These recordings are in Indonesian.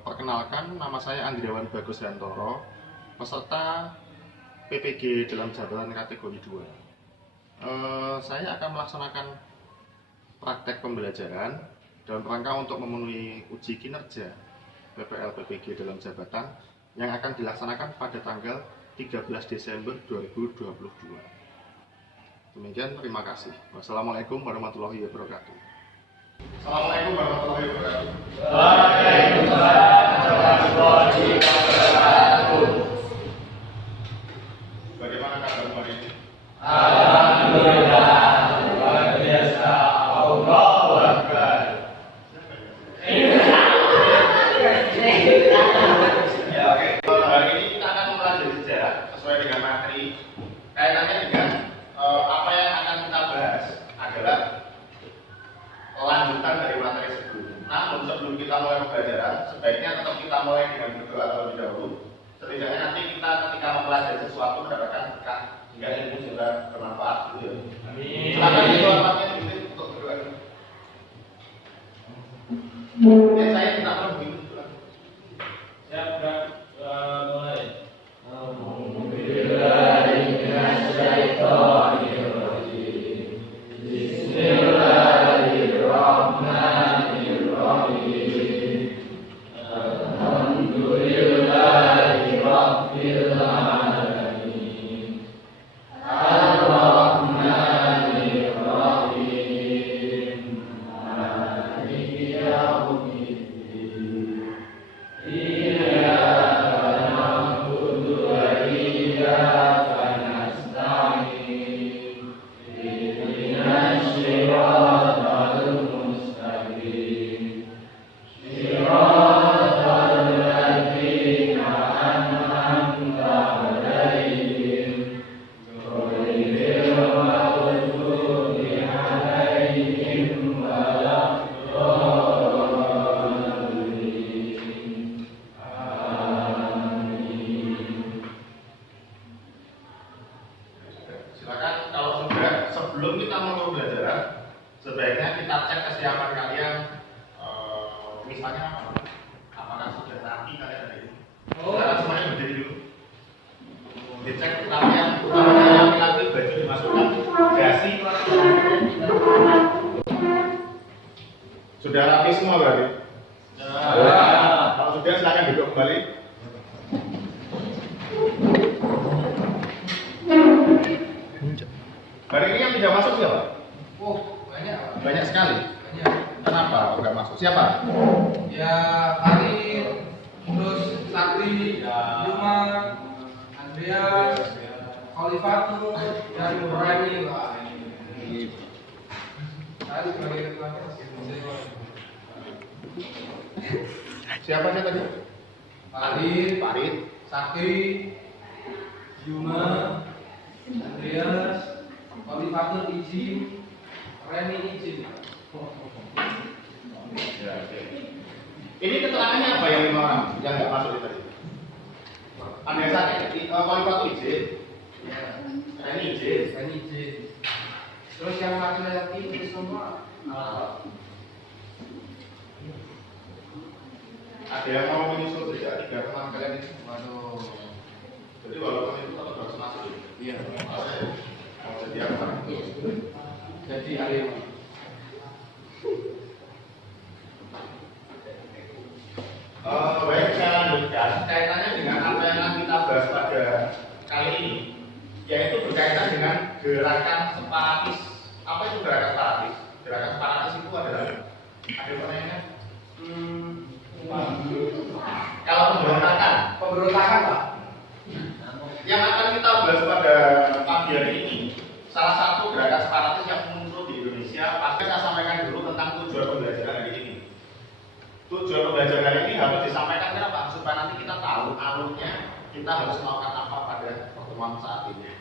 Perkenalkan, nama saya Andriawan Bagus Hantoro, peserta PPG dalam jabatan kategori 2. Saya akan melaksanakan praktek pembelajaran dalam rangka untuk memenuhi uji kinerja PPL PPG dalam jabatan yang akan dilaksanakan pada tanggal 13 Desember 2022. Demikian, terima kasih. Wassalamualaikum warahmatullahi wabarakatuh. Assalamualaikum warahmatullahi wabarakatuh. Waalaikumsalam warahmatullahi wabarakatuh. Bagaimana kabar hari ini? Alhamdulillah, luar biasa. Allahu Akbar. Ya, oke. Hari ini kita akan mempelajari sejarah sesuai dengan materi. Kaitannya dengan apa yang akan kita bahas adalah lanjutan dari materi sebelumnya. Namun sebelum kita mulai pembelajaran, sebaiknya tetap kita mulai dengan berdoa terlebih dahulu. Setidaknya nanti kita ketika mempelajari sesuatu mendapatkan berkah hingga ilmu juga bermanfaat. Gitu ya. Amin. Silakan itu alamatnya dibimbing untuk berdoa. Ya, saya tidak perlu begini. Siap, mulai. Silakan, kalau sudah, sebelum kita mulai pembelajaran, sebaiknya kita cek kesiapan kalian. Misalnya apakah sudah rapi kalian hari ini? Sekarang semuanya berdiri dulu. Dicek kalian, utamanya laki-laki baju dimasukkan dasi. Sudah rapi semua berarti? Kalau sudah, silakan duduk kembali. Hari ini yang tidak masuk siapa? Oh, banyak Pak. Banyak sekali. Banyak. Kenapa nggak masuk? Siapa? Ya, Farid, terus Sakti, Yuma, Andreas, Khalifatul, dan Nurani lah. Saya sebagai ketuanya Siapa sih tadi? Farid, Sakti, Yuma, Andreas, Khalifatul izin, Reni izin. Ya, oke. Ini keterangannya apa yang 5 orang yang nggak masuk tadi? Anda sakit, Khalifatul izin, Ya, Reni izin. Reni izin. Terus yang laki-laki itu semua Ada yang mau menyusul sejak 3 teman kalian ini? waduh. Jadi walaupun itu tetap harus masuk. Iya. Mau jadi apa? Jadi Arema. Baik, saya lanjutkan kaitannya dengan apa yang akan kita bahas pada kali ini, yaitu berkaitan dengan gerakan separatis. Apa itu gerakan separatis? Gerakan separatis itu adalah ada pertanyaan? Kalau pemberontakan Pak, yang akan kita bahas pada pagi hari ini, salah satu gerakan separatis yang muncul di Indonesia. Pasti saya sampaikan dulu tentang tujuan pembelajaran hari ini. Tujuan pembelajaran hari ini harus disampaikan kenapa? Supaya nanti kita tahu alurnya, kita harus melakukan apa pada pertemuan saat ini.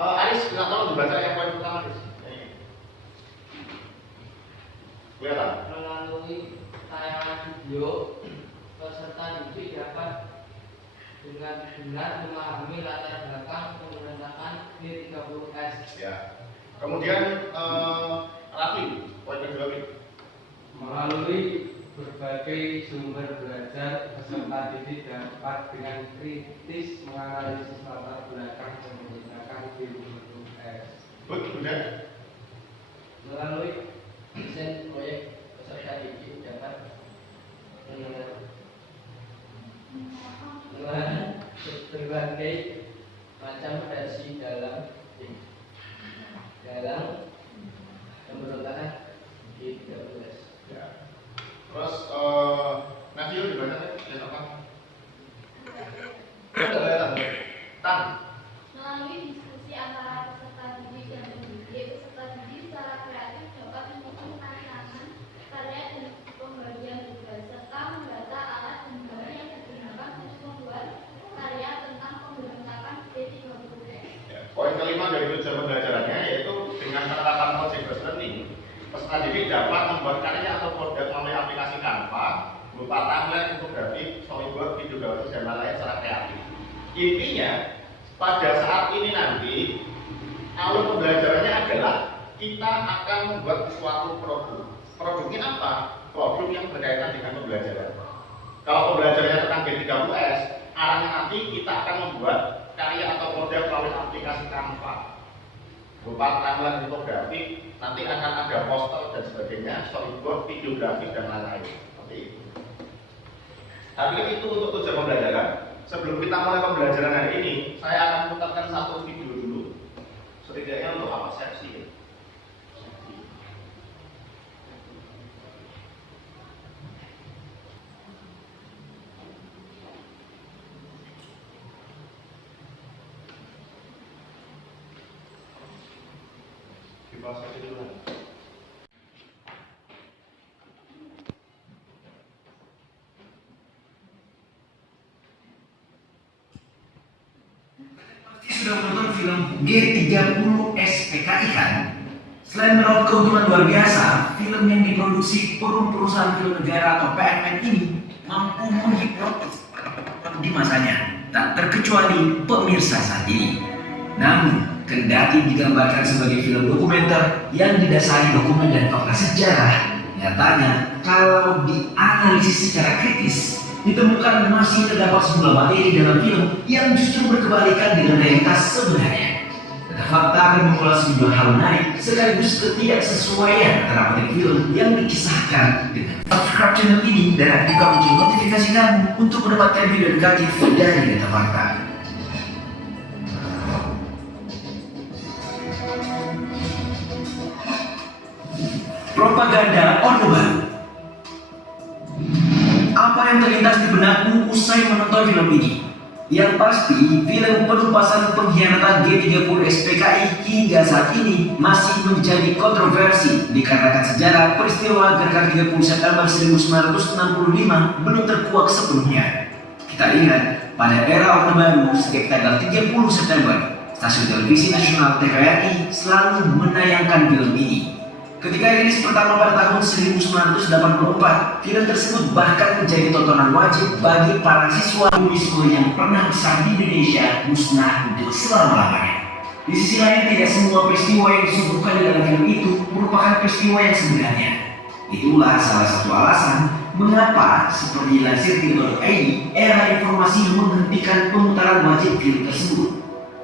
Aris, kita tolong dibaca yang poin pertama, Aris. Kelihatan? Melalui tayangan video, peserta didik dapat dengan benar memahami latar belakang pemberontakan G30S. Ya. Kemudian Raffi, poin kedua, Melalui Berbagai sumber belajar peserta didik dapat dengan kritis menganalisis latar belakang dan menggunakan film bentuk S. Udah. Melalui desain proyek peserta didik dapat berbagai macam versi dalam pemberontakan di 13. Ya. Terus Nadio di mana tadi? Ya apa? Tan. Melalui diskusi antara peserta didik dan pendidik, peserta didik secara kreatif dapat menyusun rancangan karya dan pembagian tugas serta mendata alat dan bahan yang digunakan untuk membuat karya tentang pemberontakan D30S. Ya, poin kelima dari tujuan pembelajarannya yaitu dengan penerapan project based learning, peserta didik dapat membuat karya atau produk melalui aplikasi Canva berupa template, infografik, storyboard, video grafis dan lain-lain secara kreatif. Intinya pada saat ini nanti alur pembelajarannya adalah kita akan membuat suatu produk. Produknya apa? Produk yang berkaitan dengan pembelajaran. Kalau pembelajarannya tentang G30S, arahnya nanti kita akan membuat karya atau produk melalui aplikasi Canva berupa template, infografik, nanti akan ada poster dan sebagainya, storyboard, video grafis dan lain-lain. Seperti itu. Tapi itu untuk tujuan pembelajaran. Sebelum kita mulai pembelajaran hari ini, saya akan putarkan satu video dulu. Setidaknya untuk apa persepsi ya? Dibahas aja dulu. Sudah menonton film G30 SPKI kan? Selain meraup keuntungan luar biasa, film yang diproduksi perusahaan film negara atau PFN ini mampu menghipnotis di masanya, tak terkecuali pemirsa saat ini. Namun, kendati digambarkan sebagai film dokumenter yang didasari dokumen dan fakta sejarah, nyatanya kalau dianalisis secara kritis, ditemukan masih terdapat sejumlah materi dalam film yang justru berkebalikan dengan realitas sebenarnya. Data fakta akan mengulas sejumlah hal menarik sekaligus ketidaksesuaian antara materi film yang dikisahkan dengan. Subscribe channel ini dan aktifkan lonceng notifikasi kamu untuk mendapatkan video edukatif dari data fakta. Propaganda Orde Baru. Apa yang terlintas di benakmu usai menonton film ini? Yang pasti, film penumpasan pengkhianatan G30 SPKI hingga saat ini masih menjadi kontroversi dikarenakan sejarah peristiwa Gerakan 30 September 1965 belum terkuak sepenuhnya. Kita ingat, pada era Orde Baru setiap tanggal 30 September, stasiun televisi nasional TVRI selalu menayangkan film ini. Ketika rilis pertama pada tahun 1984, film tersebut bahkan menjadi tontonan wajib bagi para siswa komunisme yang pernah besar di Indonesia musnah untuk selama-lamanya. Di sisi lain, tidak semua peristiwa yang disuguhkan di dalam film itu merupakan peristiwa yang sebenarnya. Itulah salah satu alasan mengapa, seperti dilansir Tirto.id, era informasi menghentikan pemutaran wajib film tersebut.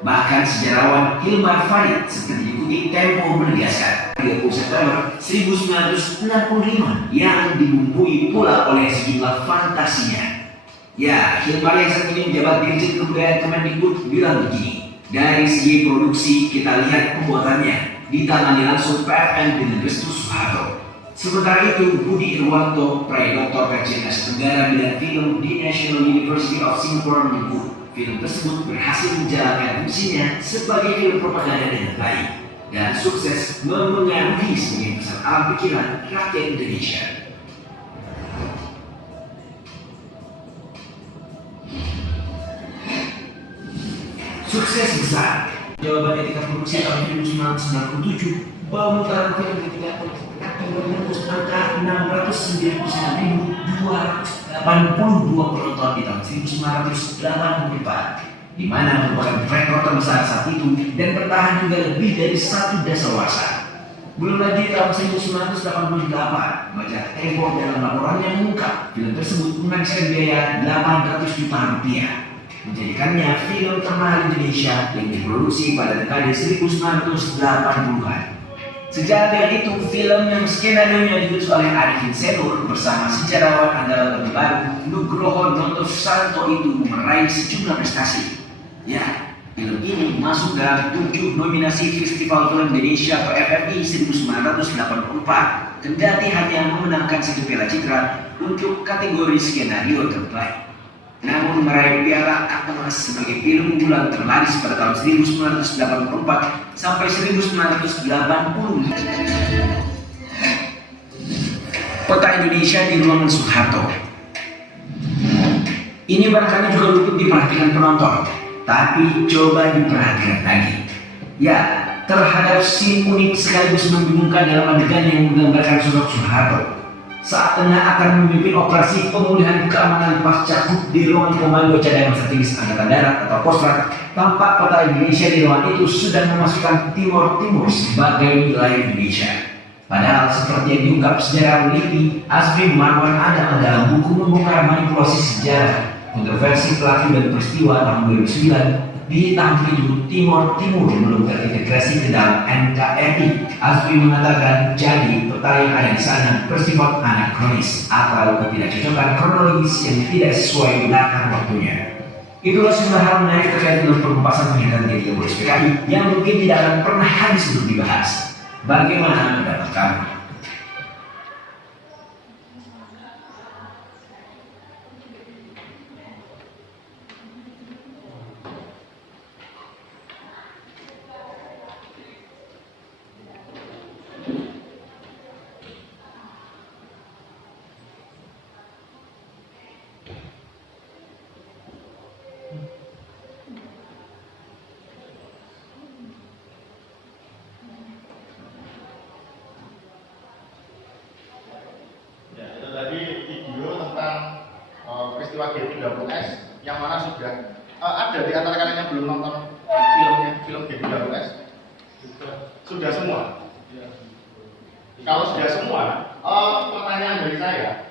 Bahkan sejarawan Hilmar Farid seperti dikutip Tempo menegaskan 30 September 1965 yang dibumbui pula oleh sejumlah fantasinya. Ya, Hilmar yang saat ini menjabat Dirjen Kebudayaan Kemendikbud bilang begini, dari segi produksi kita lihat pembuatannya ditangani langsung PFN dengan Restu Soeharto. Sementara itu, Budi Irwanto, Proyek Dr. Kajian Asia Tenggara bidang film di National University of Singapore menyebut film tersebut berhasil menjalankan fungsinya sebagai film propaganda dengan baik dan sukses memengaruhi sebagian besar alam pikiran rakyat Indonesia. Sukses besar. Jawaban etika produksi tahun 1997 bahwa mutaran film ketika menembus angka 699.282 penonton di tahun 1984, di mana merupakan rekor terbesar saat itu dan bertahan hingga lebih dari 1 dasawarsa. Belum lagi tahun 1988, baca Tempo dalam laporannya mengungkap film tersebut menghabiskan biaya 800 juta rupiah, menjadikannya film termahal Indonesia yang diproduksi pada dekade 1980-an. Sejalan dengan itu, film yang skenario-nya ditulis oleh Arifin Senur bersama sejarawan andalan Orde Baru Nugroho Notosusanto itu meraih sejumlah prestasi. Ya, film ini masuk dalam 7 nominasi Festival Film Indonesia atau FFI 1984, kendati hanya memenangkan 1 piala citra untuk kategori skenario terbaik. Namun meraih piala Atlas sebagai film unggulan terlaris pada tahun 1984 sampai 1980. Peta Indonesia di ruangan Soeharto. Ini barangkali juga luput diperhatikan penonton, tapi coba diperhatikan lagi. Ya, terhadap scene unik sekaligus membingungkan dalam adegan yang menggambarkan sosok Soeharto saat tengah akan memimpin operasi pemulihan keamanan pasca coup di ruangan komando cadangan strategis angkatan darat atau Kostrad. Tampak peta Indonesia di ruangan itu sudah memasukkan Timor Timur sebagai wilayah Indonesia. Padahal seperti yang diungkap sejarah peneliti Azmi Marwan Adam dalam buku membongkar manipulasi sejarah kontroversi pelaku dan peristiwa tahun 2009 di tahun itu Timor Timur belum terintegrasi ke dalam NKRI. Azmi mengatakan jadi peta yang ada di sana bersifat anakronis atau ketidakcocokan kronologis yang tidak sesuai belakang waktunya. Itulah sejumlah hal menarik terkait dengan pengupasan penghinaan G30 SPKI yang mungkin tidak akan pernah habis untuk dibahas. Bagaimana pendapat kamu? Ya, itu tadi video tentang peristiwa G30S yang mana sudah ada di antara kalian yang belum nonton film G30S? Sudah semua? Kalau sudah semua, pertanyaan dari saya,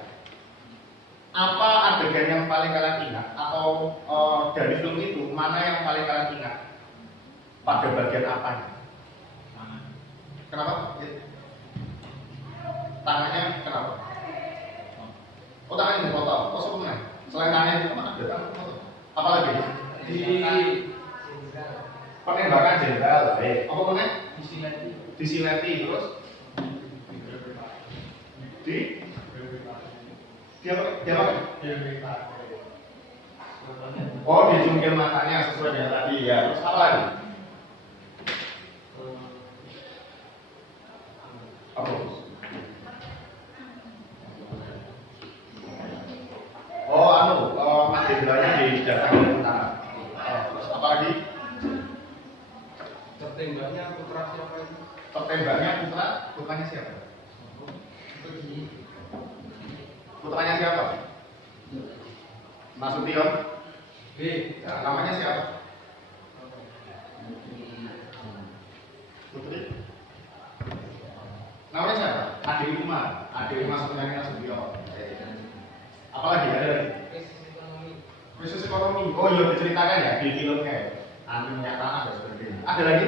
apa adegan yang paling kalian ingat atau dari film itu mana yang paling kalian ingat? Pada bagian apanya? Kenapa? Tangannya kenapa? Oh, tangannya dipotong. Oh, sebenarnya selain tangannya itu ada tangan foto. Apalagi Di penembakan jenderal. Apa namanya? Disileti terus di dia apa? Oh, dijungkir matanya sesuai dengan tadi ya. Terus apa lagi? Apa? Oh, Mas Jenderalnya didatangkan utama. Terus apa lagi? tertembaknya putra siapa itu? Tertembaknya putranya siapa? Putranya siapa? Nasution. B. Ya, namanya siapa? Putri. Namanya siapa? Ade Lima sebenarnya Nasution. Apalagi ada lagi? Krisis ekonomi. Oh iya, diceritakan ya di filmnya ya. Anti minyak tanah dan sebagainya. Ada lagi?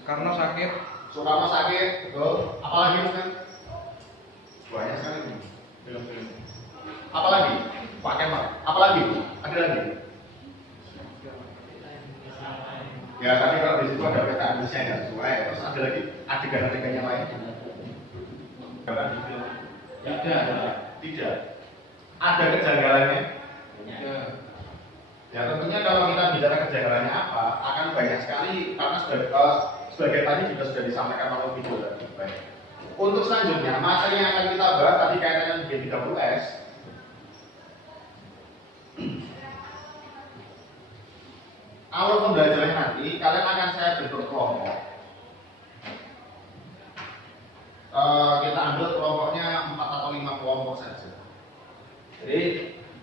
Soekarno sakit. Soekarno sakit, betul. Apalagi kan? Banyak sekali film-film. Apalagi? Pak Kemal. Apalagi? Ada lagi? Ya tadi kalau di situ ada peta Indonesia yang sesuai. Terus ada lagi adegan-adegan yang lain. Tidak. Ada kejanggalannya. Ya tentunya kalau kita bicara kejanggalannya apa, akan banyak sekali karena sebagai tadi juga sudah disampaikan oleh video tadi. Baik. Untuk selanjutnya, materi yang akan kita bahas tadi kaitannya dengan G30S. Awal pembelajaran nanti, kalian akan saya bentuk kelompok. Kita ambil kelompoknya 4 atau 5 kelompok saja. Jadi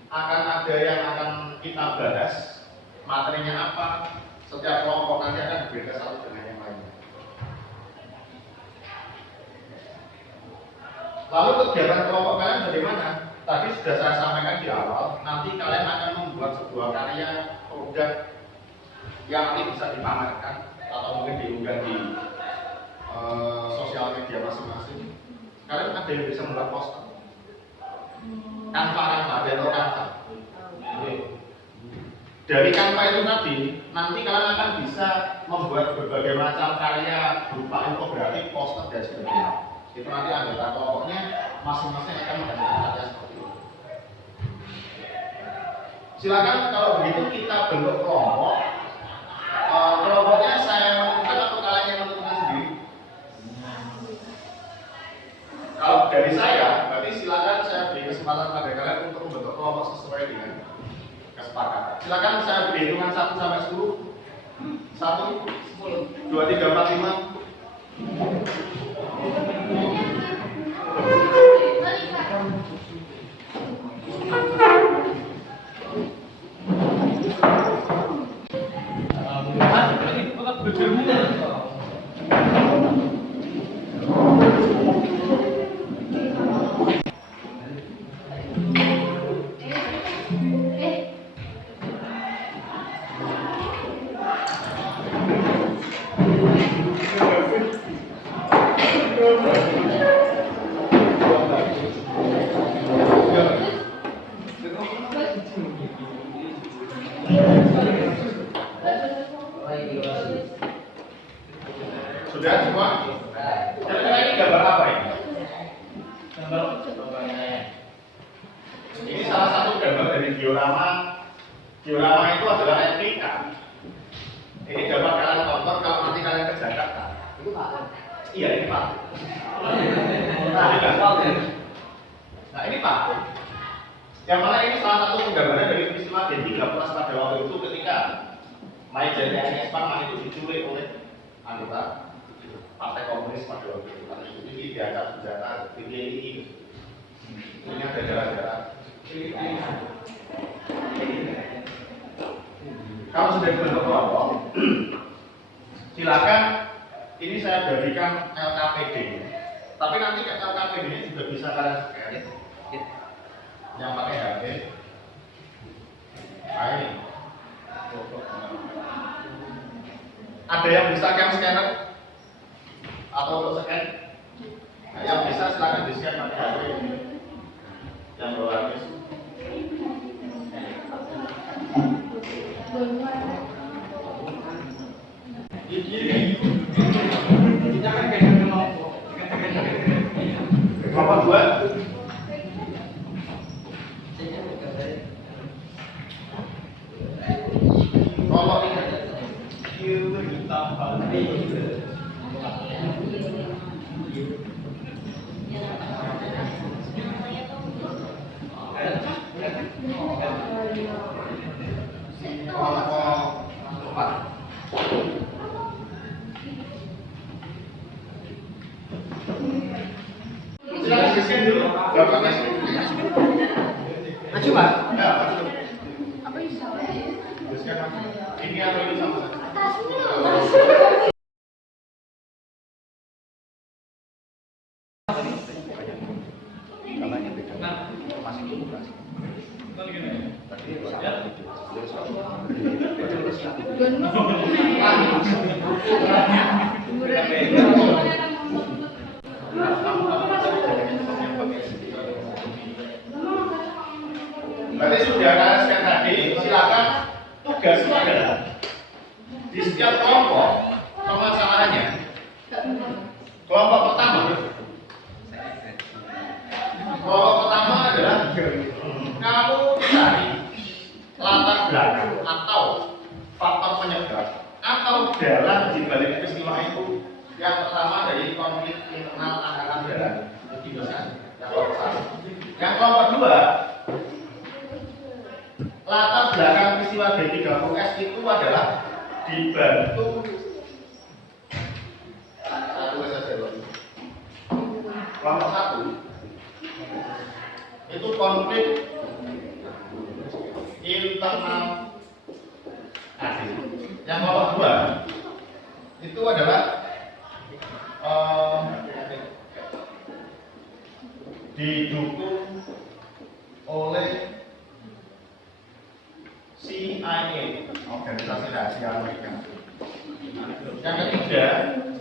akan ada yang akan kita bahas materinya apa, Setiap kelompok nanti akan berbeda satu dengan yang lainnya. Lalu kegiatan kelompok kalian bagaimana? Tadi sudah saya sampaikan di awal, nanti kalian akan membuat sebuah karya produk yang nanti bisa dipamerkan atau mungkin diunggah di sosial media masing-masing. Kalian ada yang bisa membuat poster, Canva atau Canva. Dari Canva itu tadi, nanti kalian akan bisa membuat berbagai macam karya berupa infografik, poster dan sebagainya. Itu nanti anggota kelompoknya masing-masing akan menghasilkan karya seperti itu. Silakan kalau begitu kita bentuk kelompok. Kelompoknya saya menentukan atau kalian yang menentukan sendiri? Kalau dari saya, berarti silakan saya beri kesempatan pada kalian untuk membentuk kelompok sesuai dengan kesepakatan. Silakan saya beri hitungan 1 sampai 10. 1, 2, 3, 4, 5. Sudah semua? Kira-kira ini gambar apa ini? Ini salah satu gambar dari diorama. Diorama itu adalah replika. Ini gambar kalian tonton kalau nanti kalian ke Jakarta. Itu Pak. Iya, ini Pak. Nah, ini Pak. Yang mana ini salah satu penggambaran dari peristiwa Dendy Gapras pada waktu itu ketika Maijen TNI Spangman itu diculik oleh anggota Partai Komunis pada waktu itu. Ini diangkat senjata PDI. Ini ada jalan-jalan. Kalau sudah dibentuk kelompok, silakan. Ini saya berikan LKPD. Tapi nanti LKPD ini juga bisa kalian scan. Yang pakai HP. Nah, ini. Ada yang bisa cam scanner atau untuk scan? Nah, yang bisa silakan di scan pakai HP. Yang bawa habis. Kelompok 2. Kelompok 3. Kelompok 4. Silakan di-scan dulu. Gambarnya. Maju Pak. Ya, maju. Di-scan maju. Ini atau ini sama saja? Gambarnya beda. Masih demokrasi. Berarti sudah kalian scan tadi, silakan tugasnya adalah di setiap kelompok permasalahannya. Kelompok pertama adalah kamu cari latar belakang atau faktor penyebab atau dalam dibalik peristiwa itu. Yang pertama dari konflik internal angkatan darat itu didosen. Yang kelompok 1. Yang kelompok 2, latar belakang peristiwa D30S itu adalah dibantu kelompok 1 itu konflik internal. Yang kelompok 2 itu adalah didukung oleh CIA, Organisasi Rahasia Amerika. Yang ketiga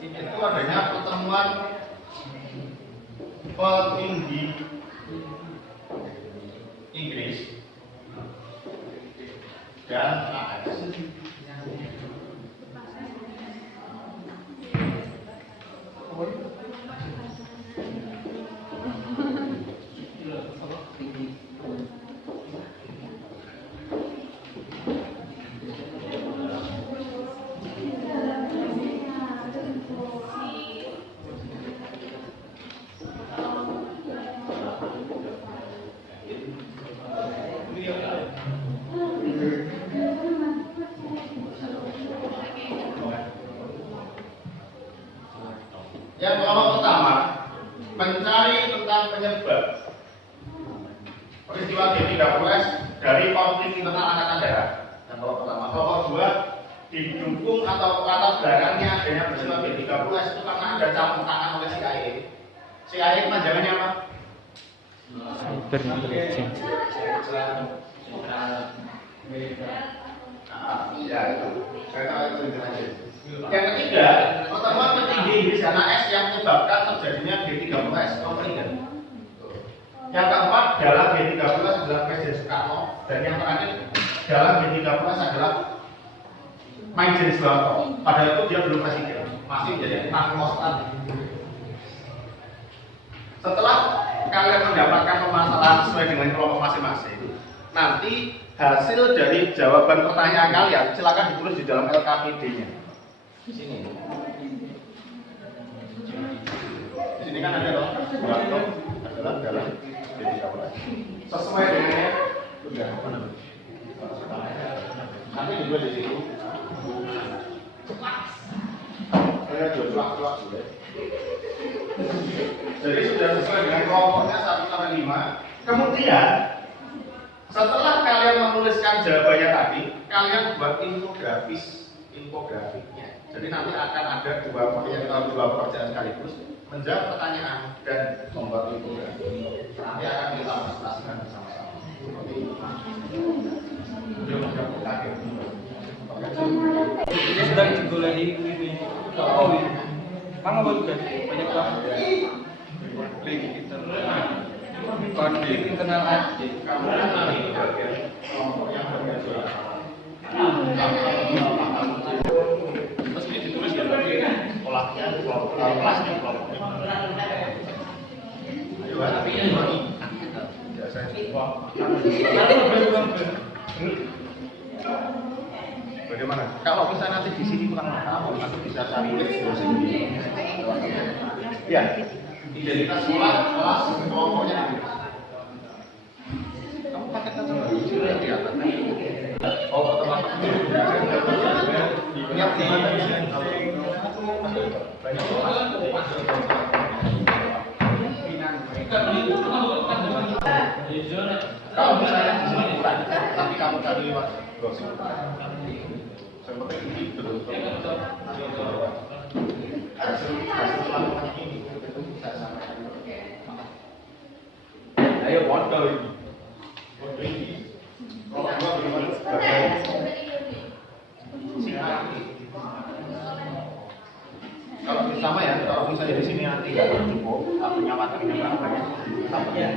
itu adanya pertemuan petinggi Inggris dan AS. Yang kelompok pertama mencari tentang penyebab peristiwa G30S dari konflik internal angkatan darat. Yang kelompok pertama. Kelompok 2 didukung atau latar belakangnya adanya peristiwa G30S itu karena ada campur tangan oleh CIA. CIA kepanjangannya apa? Ya itu. Saya tahu itu aja. Yang ketiga, pertemuan petinggi Inggris dan AS yang menyebabkan terjadinya G30S. Yang keempat, dalam G30S adalah Presiden Soekarno, dan yang terakhir dalam G30S adalah Majen Soeharto. Padahal itu dia belum presiden, masih menjadi pangkostrat. Setelah kalian mendapatkan permasalahan sesuai dengan kelompok masing-masing, nanti hasil dari jawaban pertanyaan kalian silakan ditulis di dalam LKPD-nya. Di sini. Di sini kan ada loh, Soeharto adalah dalam G30S. Sesuai dengannya sudah apa namanya? Nanti juga di situ. Saya jual-jual sudah. Jadi sudah sesuai dengan kelompoknya 1 sampai 5. Kemudian setelah kalian menuliskan jawabannya tadi, kalian buat infografiknya. Jadi nanti akan ada dua pekerjaan sekaligus, menjawab pertanyaan dan membuat infografik. Nanti akan kita presentasikan bersama-sama. Seperti itu. Ini sedang digoleki ini. Oh, ini. Mangga juga banyak banget. Konflik internal aja. Terus ini ditulis ya, olahnya kelasnya kelompoknya. Ayo, tapi ini ya saya coba. Bagaimana? Kalau bisa nanti di sini kurang tahu, nanti bisa cari dosen. Ya, identitas sekolah kelompoknya. Kamu pakai kata baru yang di atas. Oh, pertemuan ingat di mana di sini? Banyak kalau misalnya di sini kurang, tapi kamu cari lewat browsing. Yang penting ini betul-betul hasil laporan ini itu bisa sampaikan. Ayo foto ini. Foto ini. Kalau gua bagaimana? Kalau sama ya, kalau misalnya di sini nanti nggak cukup, punya materinya berapa banyak? Apa ya?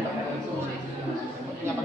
Punya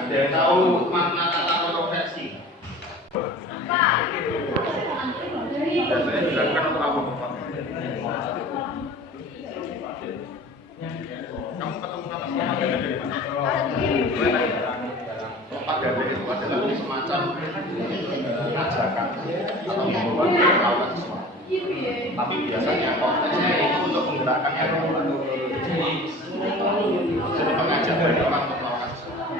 Ada yang tahu makna kata kontroversi? Biasanya dilakukan untuk apa, Bapak? Kamu ketemu kata propaganda dari mana? Propaganda itu adalah semacam ajakan atau membawa pengetahuan sesuatu. Tapi biasanya konteksnya itu untuk menggerakkan yang lain. Jadi mengajak banyak orang untuk melakukan sesuatu.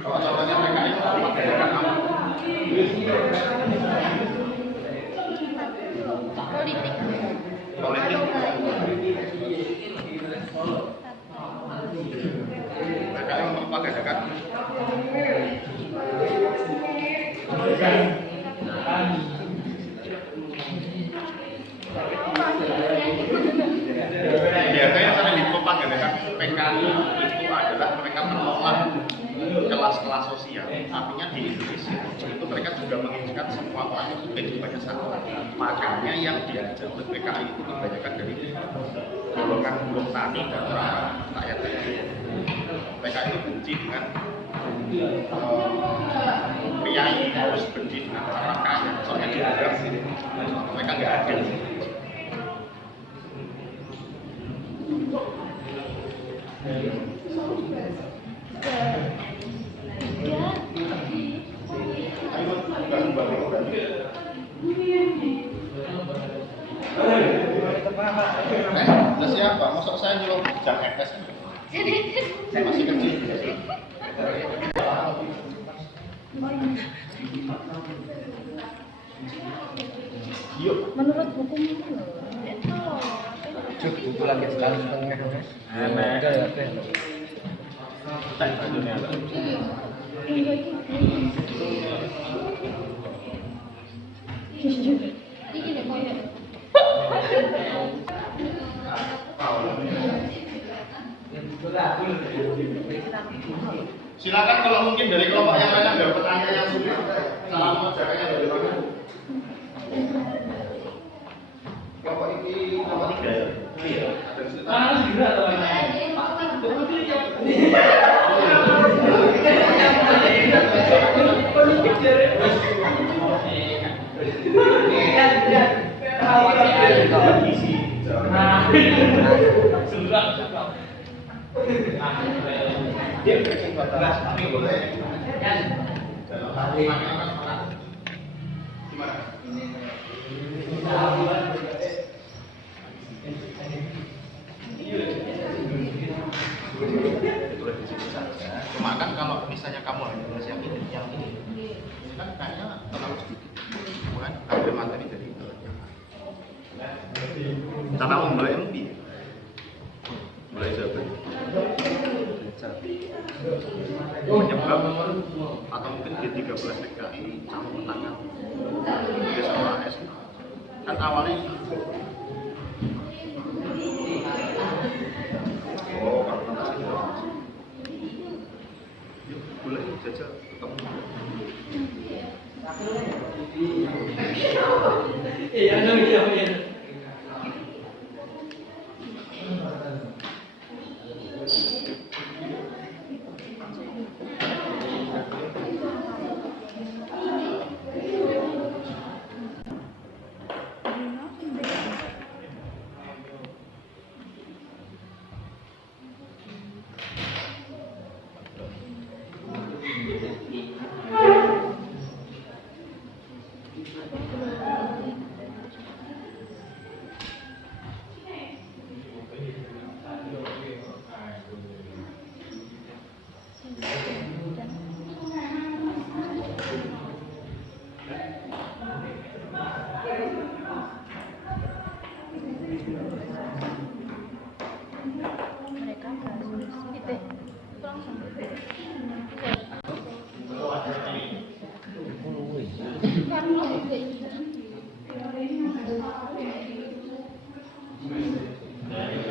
Kalau contohnya mereka itu memperdayakan apa? Politik. Politik. Mereka yang memperdayakan. Biasanya sering dipropagandakan PKI itu adalah mereka menolak kelas-kelas sosial. Artinya di Indonesia itu mereka juga menginginkan semua orang itu kehidupannya sama. Makanya yang diajak oleh PKI itu kebanyakan dari golongan buruh tani dan orang rakyat kecil. PKI itu benci dengan priai, terus benci dengan orang kaya. Soalnya dianggap mereka nggak adil. Nah siapa? Masuk saya nyuruh jam FS masih kecil. Yuk. Menurut bukumu Buku lagi sekali setengah. Tak bajunya. ini deh koyo. Silakan kalau mungkin dari kelompok yang lain ada pertanyaan yang sulit, cara mengerjakannya bagaimana? Kelompok ini kelompok 3 ya? Iya. Ada kesulitan. Cuma kan kalau misalnya kamu hanya nulis yang ini kan kayaknya terlalu sedikit. Kemudian ambil materi dari itu. Cara memulai lebih. Mulai jawaban. Penyebab atau mungkin G13 PKI campur tangan dia sama AS kan awalnya kalau fantasi yuk boleh jajal ketemu Iya.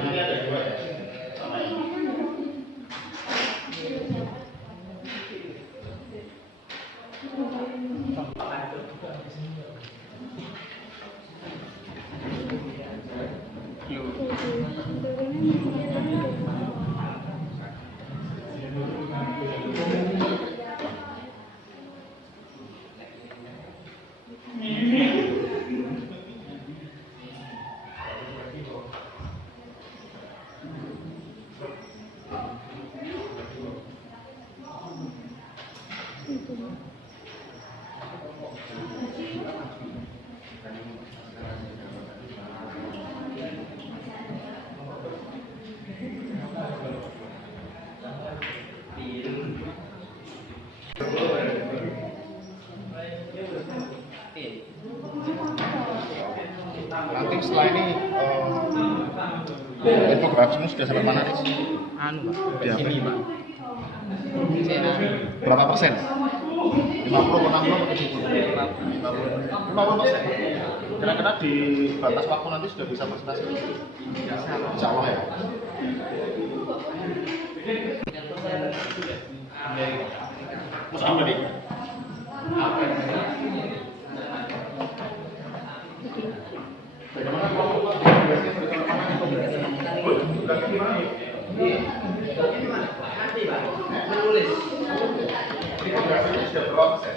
ini ada dua ya sama ini Topografismu sudah sampai mana, Riz? Anu, Pak. Di Sini, Pak. Berapa persen? 50 atau 60 atau 70? 50%. Kira-kira di batas waktu nanti sudah bisa presentasi? Insya Allah ya. Mas apa nih? Bagaimana kalau biasanya sudah sampai mana? Sudah gimana nih? Menulis. Biasanya sudah berapa persen?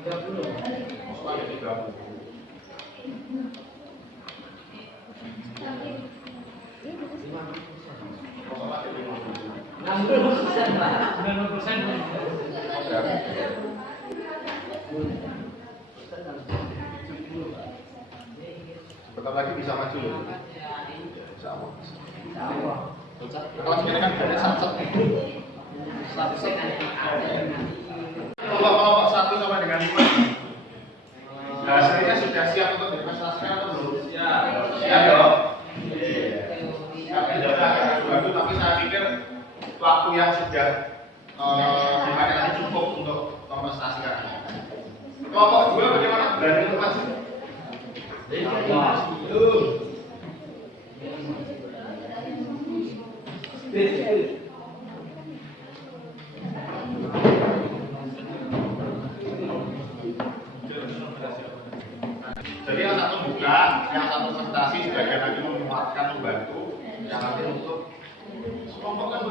30. Masuk aja 30. Sebentar lagi bisa maju loh. Insya Allah. Kalau sebenarnya kan dari satu. Kelompok 1 sampai dengan 5. Hasilnya sudah siap untuk divestasikan atau belum? Siap dong. Tapi saya pikir waktu yang sudah dipakai tadi cukup untuk memprestasikan. Kelompok 2 bagaimana? Berani untuk maju? Jadi yang satu buka, yang satu presentasi sebagian lagi menguatkan, membantu, yang nanti untuk kelompok kan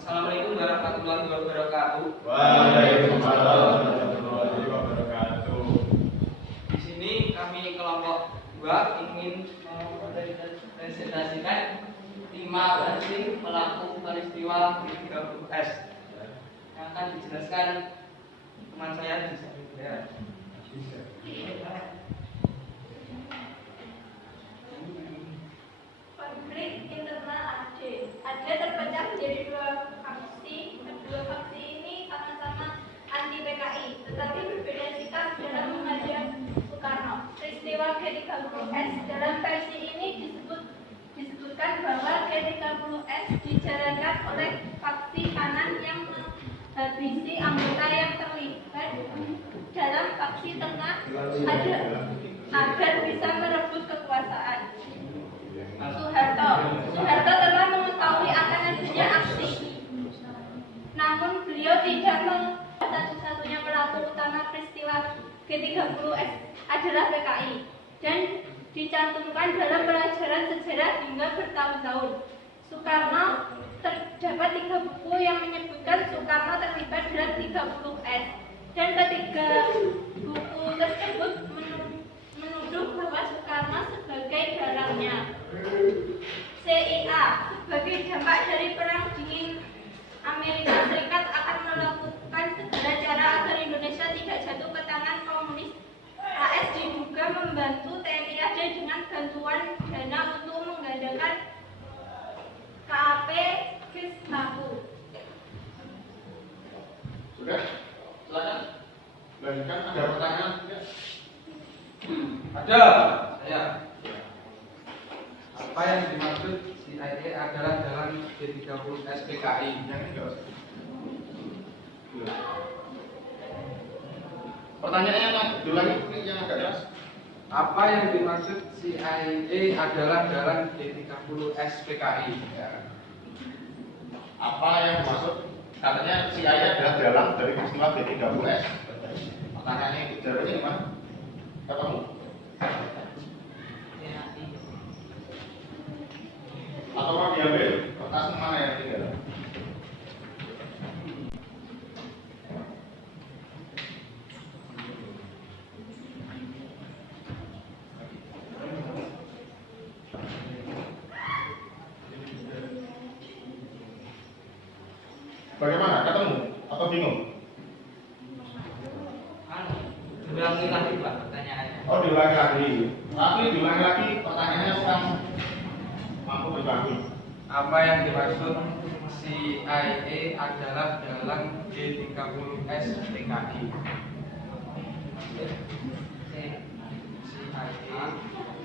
Assalamualaikum warahmatullahi wabarakatuh. Waalaikumsalam warahmatullahi wabarakatuh. Di sini kami kelompok 2 ingin mempresentasikan 5 versi pelaku peristiwa G30S yang akan dijelaskan teman saya di sini. Konflik internal AD. AD terpecah menjadi 2 faksi. Kedua faksi ini sama-sama anti PKI, tetapi berbeda sikap dalam menghadap Soekarno. Peristiwa G30S dalam versi ini disebutkan bahwa G30S dijalankan oleh faksi kanan yang menghabisi anggota yang terlibat dalam faksi tengah agar bisa merebut kekuasaan. Soeharto telah mengetahui akan adanya aksi, namun beliau tidak mengetahui satu-satunya pelaku utama peristiwa G30S adalah PKI dan dicantumkan dalam pelajaran sejarah hingga bertahun-tahun. Soekarno terdapat 3 buku yang menyebutkan Soekarno terlibat dalam 30S dan ketiga buku tersebut menuduh bahwa Soekarno sebagai dalangnya. CIA sebagai dampak dari Perang Dingin Amerika Serikat akan melakukan segala cara agar Indonesia tidak jatuh ke tangan komunis. AS diduga membantu TNI AD dengan bantuan dana untuk menggandakan KAP Gestapo. Sudah? Silakan. Lanjutkan, ada pertanyaan? Ada. Ya. Apa yang dimaksud CIA adalah dalam G30S PKI? Yang ini enggak usah. Pertanyaannya dulu lagi yang agak jelas. Apa yang dimaksud CIA adalah dalam G30S PKI? Ya. Apa yang dimaksud? Katanya CIA adalah dalang dari peristiwa G30S. Pertanyaannya itu jawabannya gimana? Ketemu? Atau mau diambil? Kertas mana yang tinggal? Bagaimana? Ketemu? Atau bingung? Diulangi lagi Pak pertanyaannya. Oh, diulangi lagi. Tapi diulangi lagi pertanyaannya kurang mampu berbagi. Apa yang dimaksud CIA adalah dalam G30S PKI?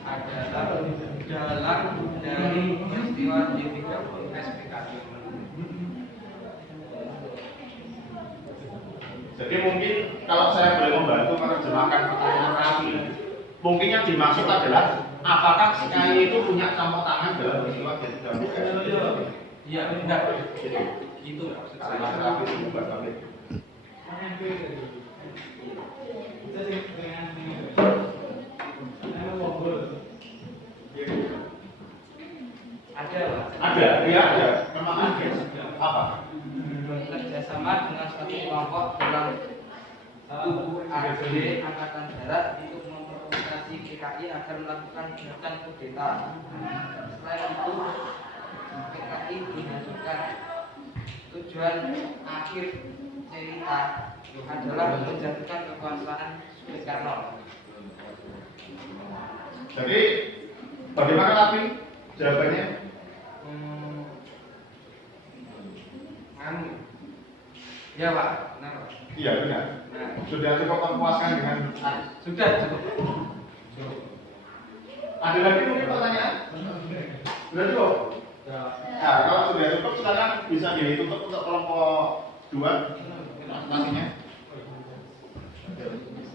adalah dalang dari peristiwa G30 SPKI. Jadi mungkin kalau saya boleh membantu menerjemahkan pertanyaan kami, mungkin yang dimaksud adalah apakah si KAI itu punya campur tangan dalam peristiwa G30? Iya benar. Itu maksud saya. Karena Raffi itu bukan kami. Ada Pak. Ada, iya ada. Memang ada. Apa? Bekerjasama dengan suatu kelompok dalam tubuh AD Angkatan Darat untuk memprovokasi PKI agar melakukan gerakan kudeta. Selain itu, PKI dihancurkan. Tujuan akhir cerita adalah menjatuhkan kekuasaan Soekarno. Jadi bagaimana Raffi jawabannya? Ya Pak, benar Pak. Iya benar. Nah, Sudah cukup memuaskan dengan. sudah cukup. Ada lagi mungkin pertanyaan? Sudah cukup. Nah, kalau sudah cukup silakan bisa ditutup untuk kelompok 2 presentasinya.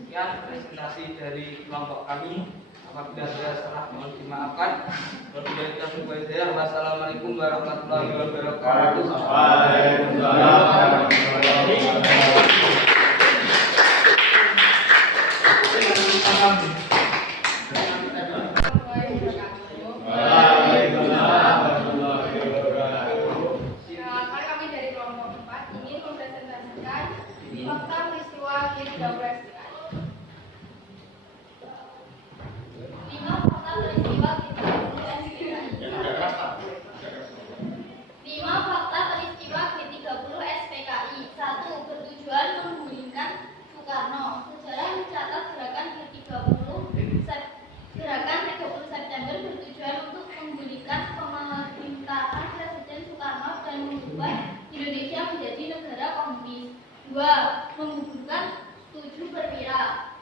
Sekian presentasi dari kelompok kami. Apabila ada salah mohon dimaafkan. Wabillahi taufiq wal hidayah. Wassalamualaikum warahmatullahi wabarakatuh. Silakan kami dari kelompok 4 ingin mempresentasikan fakta peristiwa G30 SPKI. 5 fakta peristiwa G30 SPKI. 5 fakta peristiwa G30 SPKI. 1. Bertujuan menggulingkan Soekarno. Sejarah mencatat gerakan Gerakan 30 September bertujuan untuk menggulingkan pemerintahan Presiden Soekarno dan mengubah Indonesia menjadi negara komunis. 2. Menggugurkan 7 perwira.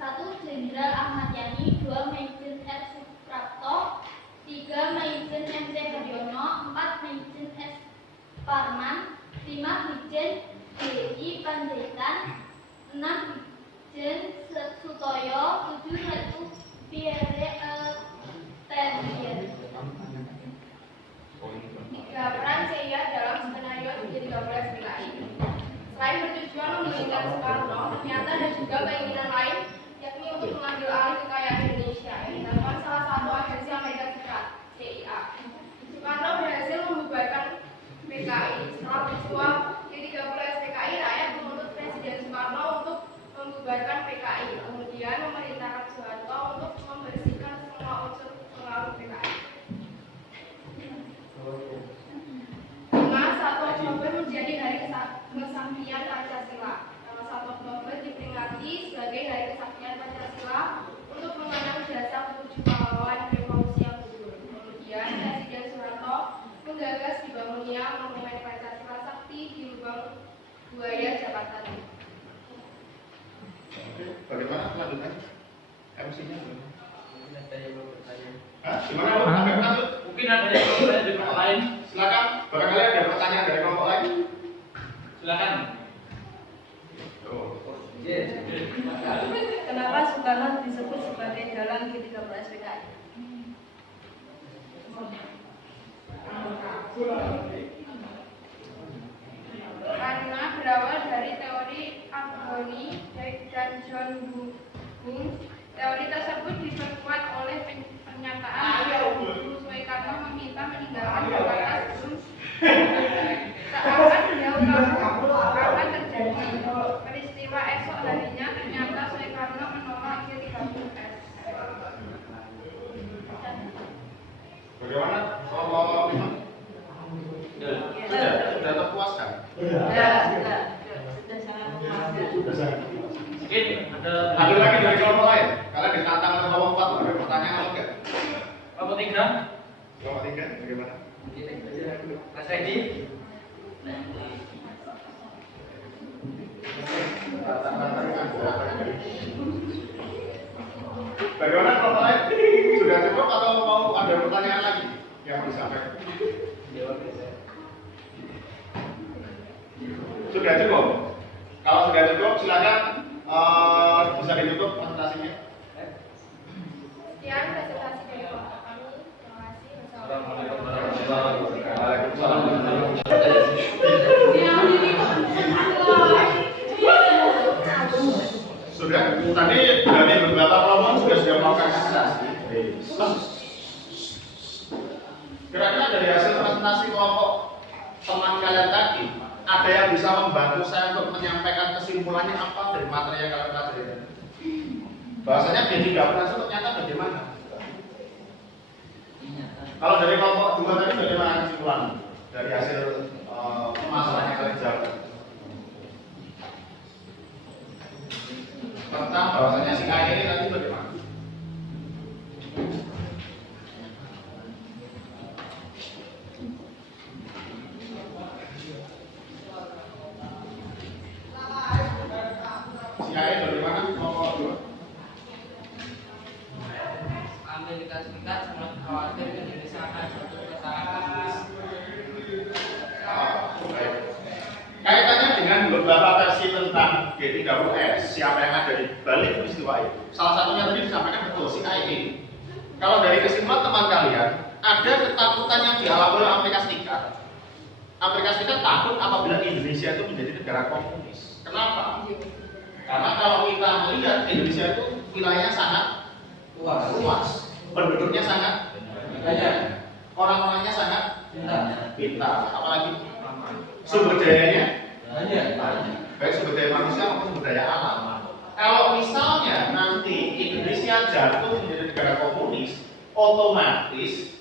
1. Jenderal Ahmad Yani. 2. Maijen R. Suprapto. 3. Maijen MC Haryono. 4. Maijen S. Parman. 5. Brigjen D.I. Panjaitan. 6. Brigjen Sutoyo. 7. Letu Pierre Tendian. 3. Peran CIA dalam skenario G30 SPKI. Selain bertujuan menggulingkan Soekarno, ternyata ada juga keinginan lain, yakni untuk mengambil alih kekayaan Indonesia yang dilakukan salah satu agensi Amerika Serikat, CIA. Soekarno berhasil membubarkan PKI. Setelah peristiwa G30 SPKI, rakyat menuntut Presiden Soekarno untuk membubarkan PKI, kemudian memerintahkan Soeharto untuk membersihkan semua unsur pengaruh PKI. 5. 1 Oktober menjadi hari kesaktian Pancasila. Tanggal 1 Oktober diperingati sebagai hari kesaktian Pancasila untuk mengenang jasa 7 pahlawan revolusi yang gugur. Kemudian Presiden Soeharto menggagas dibangunnya Monumen Pancasila Sakti di Lubang Buaya, Jakarta Timur. Oke, bagaimana selanjutnya? MC-nya bagaimana? Mungkin ada yang mau bertanya. Hah? Gimana lu? Sampai masuk? Mungkin ada yang mau bertanya dari kelompok lain. Silakan. Barangkali ada pertanyaan dari kelompok lain. Silakan. Kenapa Soekarno disebut sebagai dalang G30 SPKI? Karena berawal dari teori Anthony dan John Hume. Teori tersebut diperkuat oleh pernyataan bahwa Soekarno meminta meninggalkan Jakarta sebelum seakan beliau tahu akan terjadi peristiwa esok harinya. Ternyata Soekarno menolak G30S. Bagaimana? Kalau sudah terpuaskan? Sudah sangat memuaskan. Sudah sangat. Mungkin Ada lagi dari kelompok lain? Kalian ditantang oleh kelompok 4, ada pertanyaan atau enggak? kelompok 3. Kelompok 3, bagaimana? Mas Redi. Rata-rata kan berapa dari? Bagaimana kalau lain? Sudah cukup atau mau ada pertanyaan lagi yang mau disampaikan? Sudah cukup. Kalau sudah cukup, silakan bisa ditutup presentasinya. Sekian presentasi dari Bapak kami. Terima kasih. Sudah, tadi dari beberapa kelompok sudah melakukan presentasi. Kira-kira dari hasil presentasi kelompok teman kalian tadi, ada yang bisa membantu saya untuk menyampaikan kesimpulannya apa dari materi yang kalian pelajari tadi? Bahasanya B3 itu ternyata bagaimana? Kalau dari kelompok 2 tadi bagaimana kesimpulan dari hasil masalah yang kalian jawab? Tentang bahwasanya si kaya ini tadi bagaimana? Si kaya bagaimana kelompok 2? Amerika Serikat sangat khawatir Indonesia akan jatuh ke tangan komunis. Kaitannya dengan beberapa versi tentang G30S, siapa yang ada di balik peristiwa itu. Salah satunya tadi disampaikan betul, CIA. Kalau dari kesimpulan teman kalian, ada ketakutan yang dialami oleh Amerika Serikat. Amerika Serikat takut apabila Indonesia itu menjadi negara komunis. Kenapa? Karena kalau kita melihat Indonesia itu wilayahnya sangat luas, penduduknya sangat banyak, orang-orangnya sangat pintar, apalagi sumber dayanya baik sumber daya manusia maupun sumber daya alam. Kalau misalnya nanti Indonesia jatuh menjadi negara komunis, otomatis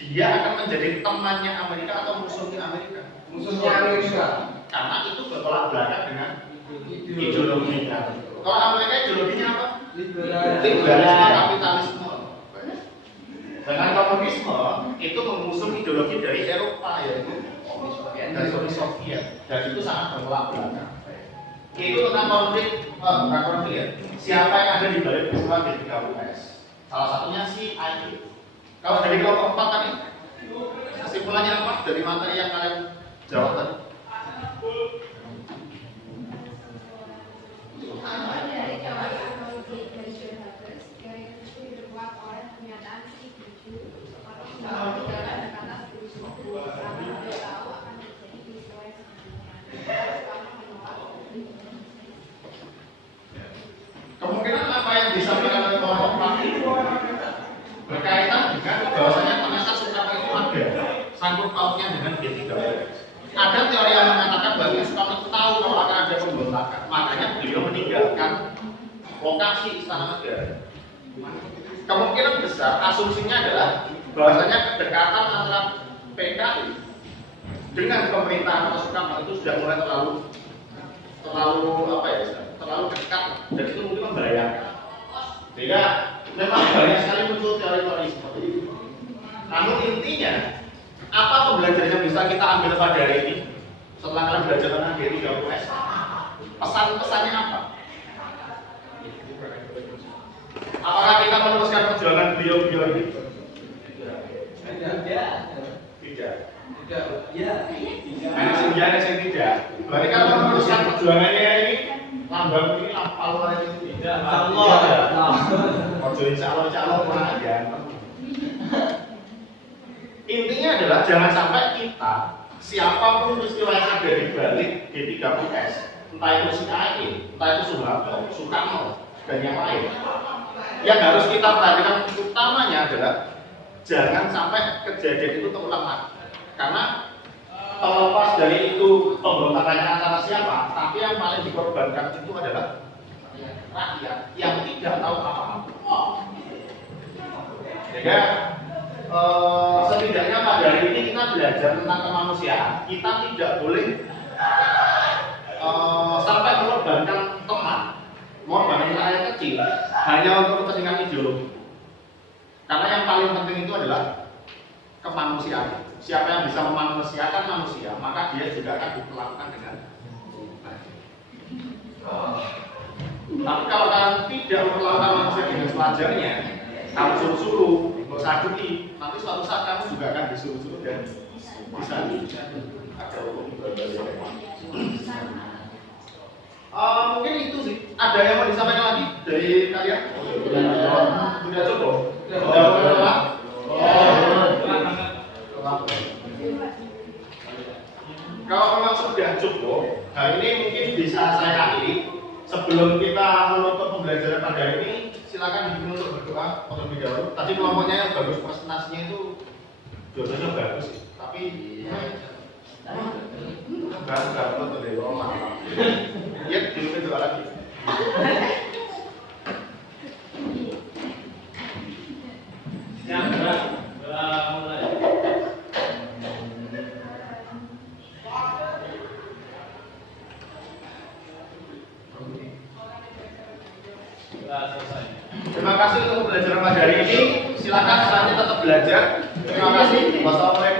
dia akan menjadi temannya Amerika atau musuhnya Amerika. Musuhnya Amerika. Karena itu bertolak belakang dengan ideologinya. Kalau Amerika ideologinya apa? Liberalisme, kapitalisme. Dengan komunisme itu mengusung ideologi dari Eropa, yaitu dari Uni Soviet, dan itu sangat bertolak belakang. Itu tentang konflik, bukan konflik ya. Siapa yang ada di balik peristiwa G30S? Salah satunya si AI. Kalau dari kelompok 4 tadi, kesimpulannya apa dari materi yang kalian jawab tadi? Dari jawaban analogi dari John Haggers, teori itu dibuat oleh pernyataan si tujuh orang mengetahui jalan dan kata tujuh karena dia tahu akan terjadi peristiwa yang sebelumnya. Karena menolak Kemungkinan apa yang disampaikan oleh kelompok 4 itu berkaitan dengan bahwasanya ternyata Soekarno itu ada sangkut pautnya dengan G30S. Ada teori yang mengatakan bahwa Soekarno itu tahu kalau akan ada pemberontakan, makanya beliau meninggalkan lokasi Istana Negara. Kemungkinan besar asumsinya adalah bahwasanya kedekatan antara PKI dengan pemerintahan atau Soekarno itu sudah mulai terlalu dekat, dan itu mungkin membahayakan. Sehingga memang banyak sekali muncul teori-teori seperti itu. Namun intinya, apa pembelajaran yang bisa kita ambil pada hari ini setelah kalian belajar tentang G30S? Pesan-pesannya apa? Apakah kita meneruskan perjuangan beliau-beliau ini? Tidak. Ada yang tidak. Berarti kalau meneruskan perjuangannya ini, lambang ini paluan itu tidak. Ojo insya Allah kurang aja. Intinya adalah jangan sampai kita, siapapun peristiwa yang ada di balik G30S, entah itu si AI, entah itu Soeharto, Soekarno, dan yang lain, yang harus kita perhatikan utamanya adalah jangan sampai kejadian itu terulang lagi. Karena terlepas dari itu pemberontakannya antara siapa, tapi yang paling dikorbankan itu adalah rakyat yang tidak tahu apa-apa. Sehingga setidaknya pada hari ini kita belajar tentang kemanusiaan. Kita tidak boleh sampai mengorbankan teman, mengorbankan rakyat kecil hanya untuk kepentingan ideologi. Karena yang paling penting itu adalah kemanusiaan. Siapa yang bisa memanusiakan manusia, maka dia juga akan diperlakukan dengan baik. Tapi kalau kalian tidak memperlakukan manusia dengan sewajarnya, kamu suruh-suruh, nggak saduki, nanti suatu saat kamu juga akan disuruh-suruh dan bisa ada hukum mungkin itu sih. Ada yang mau disampaikan lagi dari kalian? Sudah cukup? Sudah berapa? Kalau memang sudah cukup, hal ini mungkin bisa saya akhiri. Sebelum kita menutup pembelajaran pada hari ini, silakan dibimbing untuk berdoa terlebih dahulu. Tadi kelompoknya yang bagus, presentasinya itu jodohnya bagus, tapi enggak betul deh, maaf. Ya, dibimbing doa lagi. Yang berat, mulai. Selesai. Terima kasih untuk pembelajaran pada hari ini. Silakan selanjutnya tetap belajar. Terima kasih. Wassalamualaikum.